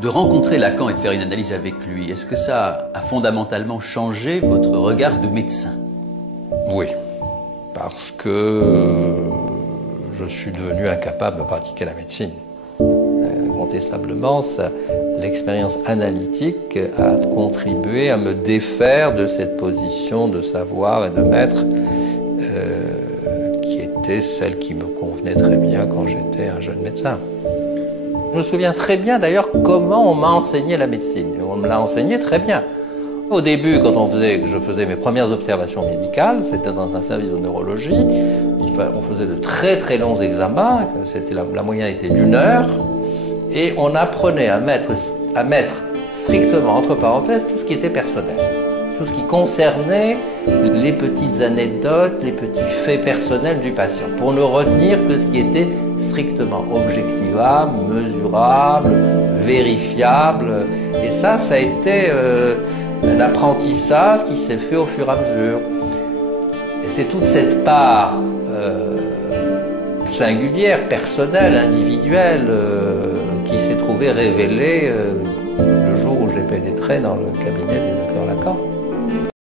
De rencontrer Lacan et de faire une analyse avec lui, est-ce que ça a fondamentalement changé votre regard de médecin? Oui, parce que je suis devenu incapable de pratiquer la médecine. Incontestablement, l'expérience analytique a contribué à me défaire de cette position de savoir et de maître qui était celle qui me convenait très bien quand j'étais un jeune médecin. Je me souviens très bien d'ailleurs comment on m'a enseigné la médecine. On me l'a enseigné très bien. Au début, quand je faisais mes premières observations médicales, c'était dans un service de neurologie, on faisait de très très longs examens, la moyenne était d'1 heure, et on apprenait à mettre strictement entre parenthèses tout ce qui était personnel, tout ce qui concernait les petites anecdotes, les petits faits personnels du patient, pour ne retenir que ce qui était strictement objectivable, mesurable, vérifiable. Et ça a été un apprentissage qui s'est fait au fur et à mesure. Et c'est toute cette part singulière, personnelle, individuelle, qui s'est trouvée révélée le jour où j'ai pénétré dans le cabinet du docteur Lacan.